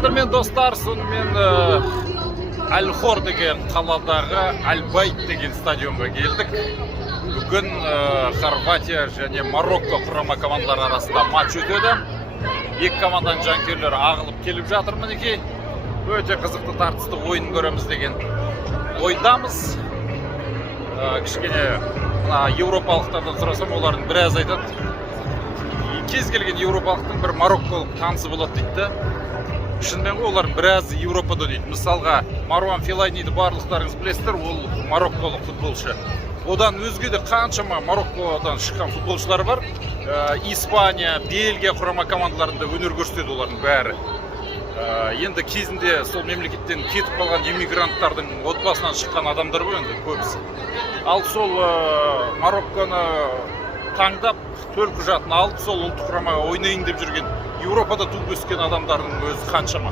Қадірмен достар, сонымен Әл-Хор деген қаладағы Аль-Байт деген стадионға келдік. Бүгін Хорватия және Марокко құрама командалары арасында матч өтеді. Екі команданың жанкүйерлері ағылып келіп жатыр мінекей. Өте қызықты тартысты ойын көреміз деген ойдамыз. Кішкене еуропалықтардан сұрасам, олардың біраз айтады. Кез келген еуропалықтың бір марокколық танысы болады дейді. Шынымен ғой, олардың біразы Еуропада дейді. Мысалға, Маруан Фелайниді барлықтарыңыз білесіздер, ол марокколық футболшы. Одан өзге де қаншама Мароккодан шыққан футболшылар бар. Испания, Бельгия құрама командаларында өнер көрсетеді олардың бәрі. Енді кезінде сол мемлекеттен кетіп қалған иммигранттардың отбасынан шыққан адамдар ғой енді көбісі. Ал сол Марокконы таңдап, төлқұжатын алып, сол ұлттық құрамаға ойнайын деп жүрген Еуропада туып өскен адамдардың өзі қаншама.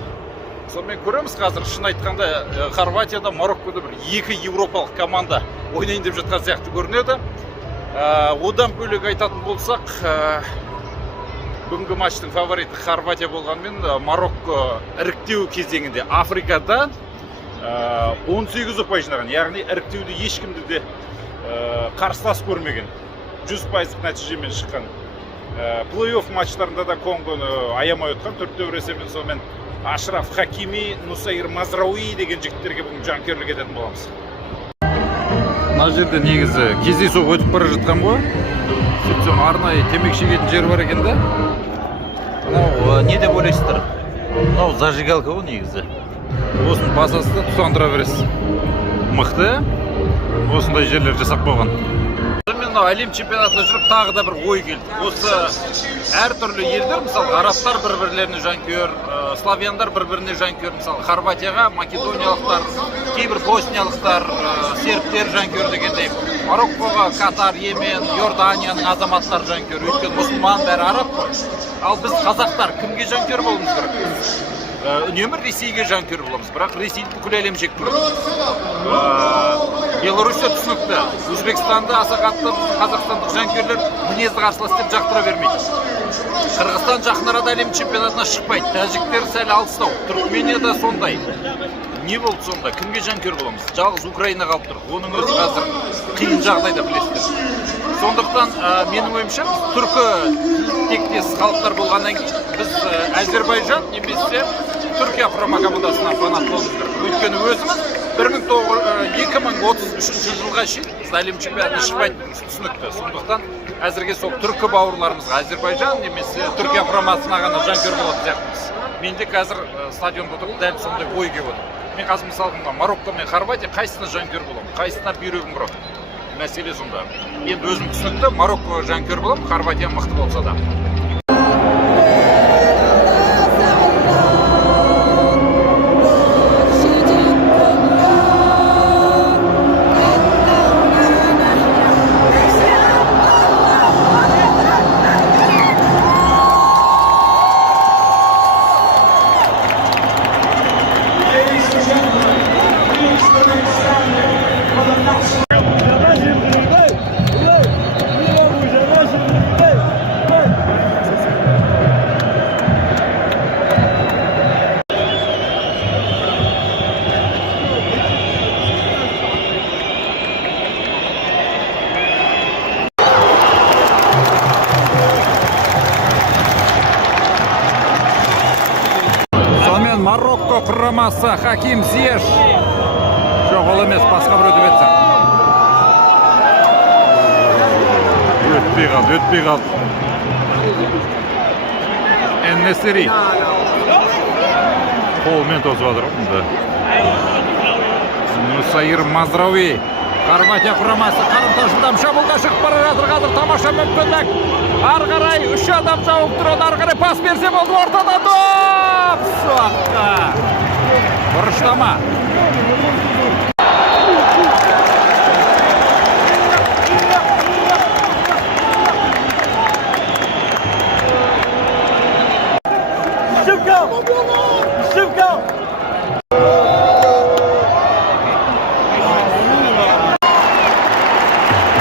Сонымен көреміз қазір, шын айтқанда Хорватияда, Мароккода бір екі еуропалық команда ойнайын деп жатқан сияқты көрінеді. Одан бөлек айтатын болсақ, бүгінгі матчтың фавориті Хорватия болғанмен, Марокко іріктеу кезеңінде Африкада 18 ұпай жинаған, яғни іріктеуде ешкімді де қарсылас көрмеген. 100% нәтижемен шыққан. Плей-офф матчтарында да Конгоны аямай өткен, 4-0 есебімен. Сонымен Ашраф Хакими, Нусайр Мазрауи деген жігіттерге бүгін жанкүйерлік ететін боламыз. Мына жерде негізі кездейсоқ өтіп бара жатқан ғой. Сөйтсем арнайы темекі шегетін жер бар екен да. Мынау не деп ойлайсыздар? Мынау зажигалка ғой негізі. Осыны басасыз да тұтандыра бересіз. Мықты, осындай жерлер жасап қойған. Әлем чемпионатында жүріп тағы да бір ой келді. Осы әртүрлі елдер, мысалы арабтар бір-бірлеріне жанкүйер, славяндар бір-біріне жанкүйер, мысалы Хорватияға македониялықтар, кейбір босниялықтар, сербтер жанкүйер дегендей. Мароккоға Катар, Йемен, Иорданияның азаматтары жанкүйер, өйткені мұсылман бәрі араб қой. Ал біз қазақтар кімге жанкүйер болуымыз керек? Үнемі Ресейге жанкүйер боламыз, бірақ Ресейді бүкіл әлем жек көреді. Беларусьта түсінікті, Өзбекстанда аса қатты қазақстандық жанкүйерлер мінезді қарсылас деп жақтыра бермейді. Қырғызстан жақын арада әлем чемпионатына шықпайды, тәжіктер сәл алыстау, Түркменияда сондай. Не болды сонда? Кімге жанкүйер боламыз? Жалғыз Украина қалып тұр. Оның өзі қазір қиын жағдайда білесіздер. Сондықтан менің ойымша түркі тектес халықтар болғаннан кейін біз Әзербайжан немесе Түркия құрама командасынан фанат болуымыз керек. Өйткені өзіміз 2033 жылға шейін әлем чемпионатына шықпайтынымыз түсінікті. Сондықтан әзірге сол түркі бауырларымызға Әзербайжан немесе Түркия құрамасына ғана жанкүйер болатын сияқтымыз. Менде қазір стадионда отырып дәл сондай ой келіп отыр. Мен қазір мысалға Марокко мен Хорватия қайсысына жанкүйер боламын, қайсысына бүйрегім бұрады. Мәселе сонда. Енді өзім түсінікті, Марокко жанкүйер боламын, Хорватия мықты болса да. Марокко құрамасы Хаким Зиеш. Жоқ, ол емес, басқа бір өтіп етсін. Өтпей қалды. Эн-Несери. Қолмен тозып жатыр. Нусайр Мазрауи. Хорватия құрамасы қарымта жылдам шабуылға шығып бара жатыр. Қазір тамаша мүмкіндік. Ары қарай 3 адам жауып тұрады. Ары қарай пас берсе болды, ортада доп! Соққы. Бұрыштама.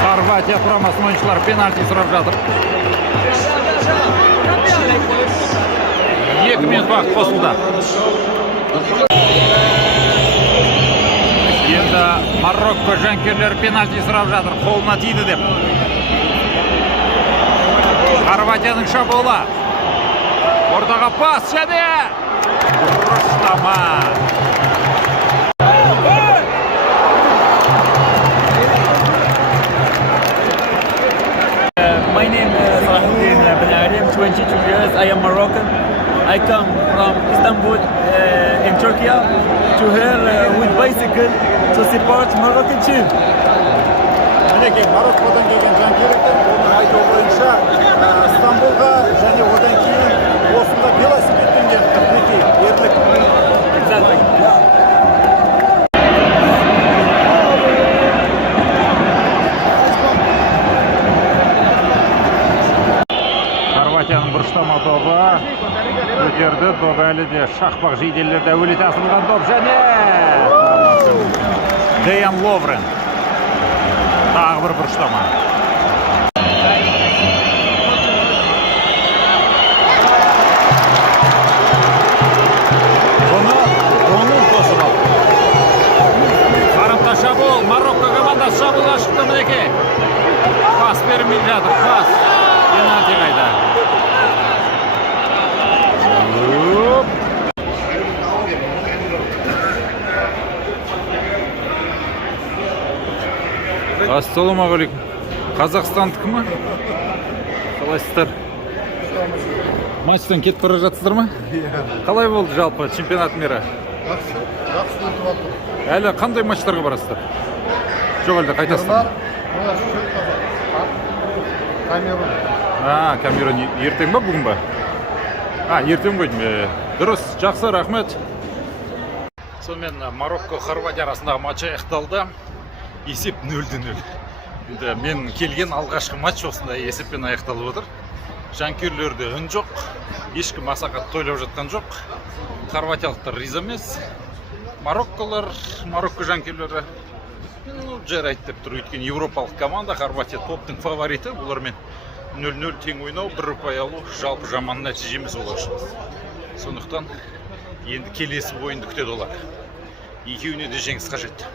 Хорватия құрамасының ойыншылары пенальти сұрап жатыр. 2 минут уақыт қосылды. Енді Марокко жанкүйерлері пенальти сұрап жатыр, қолына тиді деп. Хорватияның шабуылы. Ортаға пас және бұрыштама. My name is Salahuddin Ben Arim, 22 years. I am Moroccan. I come from Istanbul in Turkey to here with bicycle to support Moroccan team. Мінекей, Мароккодан келген жанкүйерлер оның айтуы бойынша Стамбулға және одан кейін осында велосипедпен келіпті. Өте ерлік. Exactly. Хорватияның бұрыштама добы көтерді. Доп әлі де шақпақ жейделерді әуелете асырылған доп және Деян Ловрен. Тағы бір бұрыштама. Оны қосып алды. Қарымта шабуыл. Марокко командасы шабуылға шықты мінекей. Пас бермей жатыр. Пас. Пенальти қайда. Ассалаумағалейкум. Қазақстандікі ма? Қалайсыздар? Матчтан кетіп бара жатсыздар ма? Қалай болды жалпы чемпионат мира? Жақсы өтіп жатыр. Әлі қандай матчтарға барасыздар? Жоқ әлде қайтасыздар? Камерун. Камерун ертең ба бүгін ба? Ертең қойдым. Дұрыс, жақсы, рахмет. Сонымен Марокко Хорватия арасындағы матч аяқталды. Есеп 0-0. Мен келген алғашқы матч осындай есеппен аяқталып отыр. Жанкүйерлерде үн жоқ, ешкім масақат тойлап жатқан жоқ. Хорватиялықтар риза емес. Марокко жанкүйерлері жарайды деп тұр. Өйткені еуропалық команда, Хорватия топтың фавориті. Олармен 0-0 тең ойнау, 1 ұпай алу жалпы жаман нәтиже емес олар үшін. Сондықтан енді келесі ойынды күтеді олар. Екеуіне де жеңіс қажет.